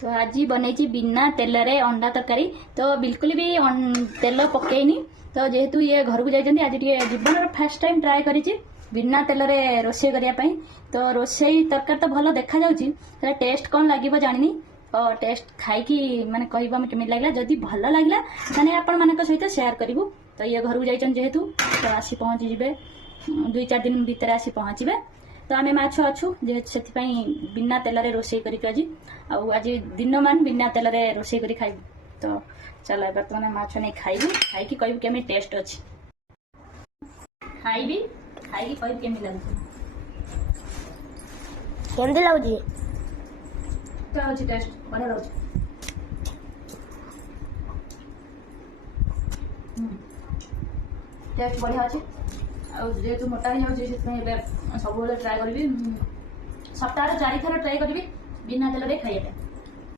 तो आज बनई बिना तेल रे अंडा तरकारी तो बिल्कुल भी तेल पकईनी तो जेहेतु ये घर को जाइए आज जीवन फास्ट टाइम ट्राए करी बिना तेल रे रोषे करने तो रोषे तरकारी तो भल देखा जाऊँगी टेस्ट कौन लगे जानी और टेस्ट खाई माने कहबा केमी लगला जदि भल लगला माने आपण मानक सहित शेयर करूँ तो ये घर को जाइए जेहेतु तो आसी पहुँची जे 2-4 दिन भितर आसी पहुँचे तो आम माछ अच्छु जेहेतु से बिना तेल रे रोषे करी आज दिन मान बिना तेल रे रोषे करी खाई तो चलो बर्तमान माछ नहीं खाइबी खाई कहबी केमी टेस्ट अच्छी खाइबी खाई कहबी केमी लगुच केमती लाଗୁଛି क्या होची टेस्ट बढ़िया लाଗୁଛି टेस्ट बढ़िया अच्छे जेहेतु मोटा हो जाऊँगी सब ट्राए करी सप्ताह 4 थर ट्राए करी बिना तेल रे खाइबा।